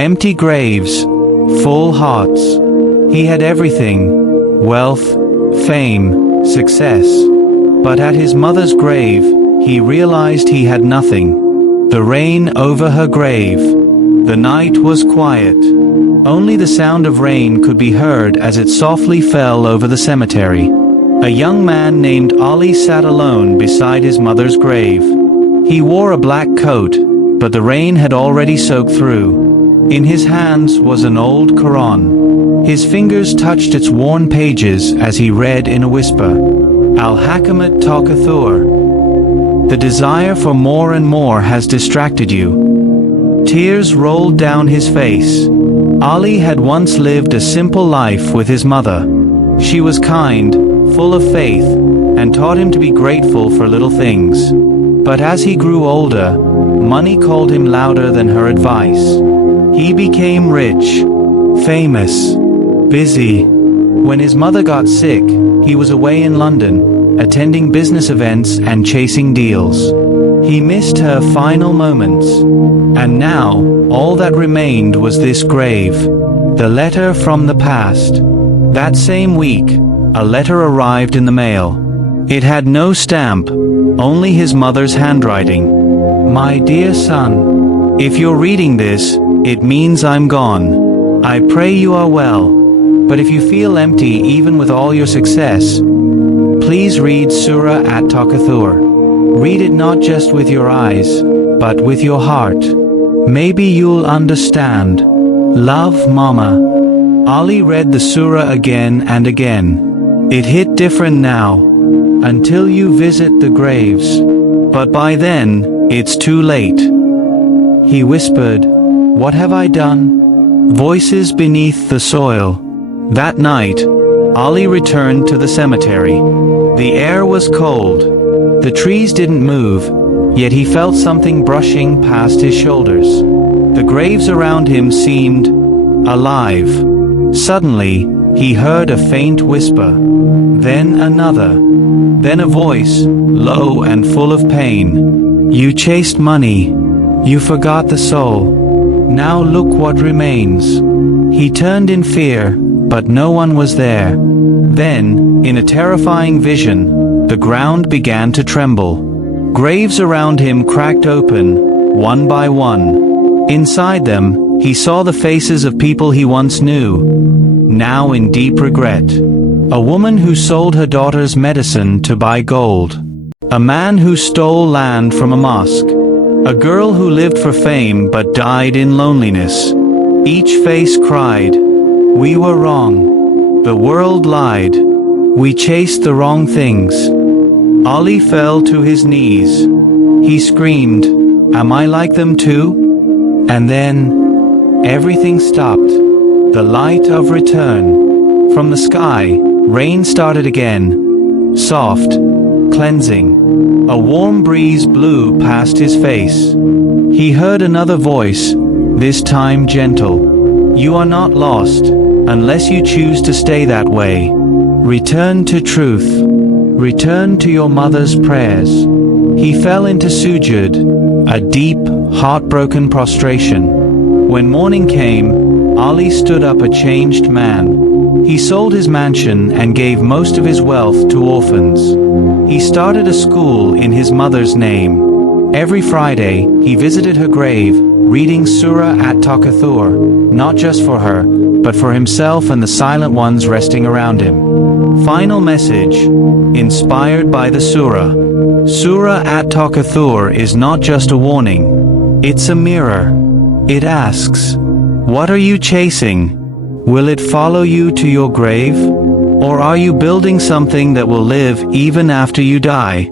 Empty graves, full hearts. He had everything: wealth, fame, success. But at his mother's grave, he realized he had nothing. The rain over her grave. The night was quiet. Only the sound of rain could be heard as it softly fell over the cemetery. A young man named Ali sat alone beside his mother's grave. He wore a black coat, but the rain had already soaked through. In his hands was an old Quran. His fingers touched its worn pages as he read in a whisper, Al-Hakamat Takathur. The desire for more and more has distracted you. Tears rolled down his face. Ali had once lived a simple life with his mother. She was kind, full of faith, and taught him to be grateful for little things. But as he grew older, money called him louder than her advice. He became rich, famous, busy. When his mother got sick, he was away in London, attending business events and chasing deals. He missed her final moments. And now, all that remained was this grave. The letter from the past. That same week, a letter arrived in the mail. It had no stamp, only his mother's handwriting. My dear son, if you're reading this, it means I'm gone. I pray you are well. But if you feel empty even with all your success, please read Surah at Takathur. Read it not just with your eyes, but with your heart. Maybe you'll understand. Love, Mama. Ali read the surah again and again. It hit different now. Until you visit the graves. But by then, it's too late. He whispered, What have I done? Voices beneath the soil. That night, Ali returned to the cemetery. The air was cold. The trees didn't move, yet he felt something brushing past his shoulders. The graves around him seemed alive. Suddenly, he heard a faint whisper. Then another. Then a voice, low and full of pain. You chased money. You forgot the soul. Now look what remains. He turned in fear, but no one was there. Then, in a terrifying vision, the ground began to tremble. Graves around him cracked open, one by one. Inside them, he saw the faces of people he once knew, now in deep regret. A woman who sold her daughter's medicine to buy gold. A man who stole land from a mosque. A girl who lived for fame but died in loneliness. Each face cried, We were wrong. The world lied. We chased the wrong things. Ali fell to his knees. He screamed, Am I like them too? And then, everything stopped. The light of return. From the sky, rain started again. Soft, cleansing. A warm breeze blew past his face. He heard another voice, this time gentle. You are not lost, unless you choose to stay that way. Return to truth. Return to your mother's prayers. He fell into sujud, a deep, heartbroken prostration. When morning came, Ali stood up a changed man. He sold his mansion and gave most of his wealth to orphans. He started a school in his mother's name. Every Friday, he visited her grave, reading Surah at Takathur, not just for her, but for himself and the silent ones resting around him. Final message, inspired by the Surah. Surah at Takathur is not just a warning, it's a mirror. It asks, what are you chasing? Will it follow you to your grave? Or are you building something that will live even after you die?